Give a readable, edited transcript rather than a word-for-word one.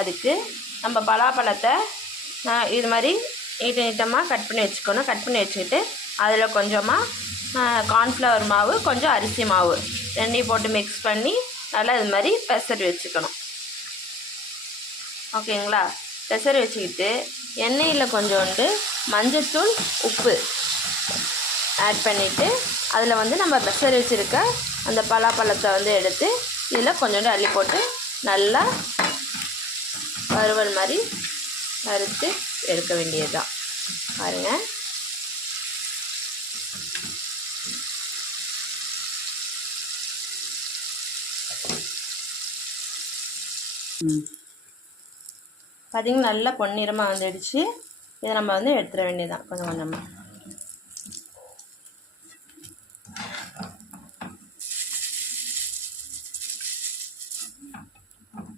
அதுக்கு நம்ம பலாப்பழத்தை இது மாதிரி நீட்டமாக கட் பண்ணி வச்சுக்கணும். கட் பண்ணி வச்சுக்கிட்டு அதில் கொஞ்சமாக கார்ன்ஃப்ளவர் மாவு, கொஞ்சம் அரிசி மாவு ரெண்டையும் போட்டு மிக்ஸ் பண்ணி நல்லா இது மாதிரி பெசரி வச்சுக்கணும். ஓகேங்களா? பெசரி வச்சுக்கிட்டு எண்ணெயில் கொஞ்சோண்டு மஞ்சத்தூள், உப்பு ஆட் பண்ணிவிட்டு அதில் வந்து நம்ம பெசரி வச்சுருக்க அந்த பலாப்பழத்தை வந்து எடுத்து இதில் கொஞ்சோண்டு அள்ளி போட்டு நல்லா வறுவல் மாதிரி வறுத்து எடுக்க வேண்டியது தான். பாருங்கள், பார்த்திங்கன்னா நல்லா பொன்னிறமாக வந்துடுச்சு. இதை நம்ம வந்து எடுத்துட வேண்டியதுதான் கொஞ்சம் கொஞ்சமாக.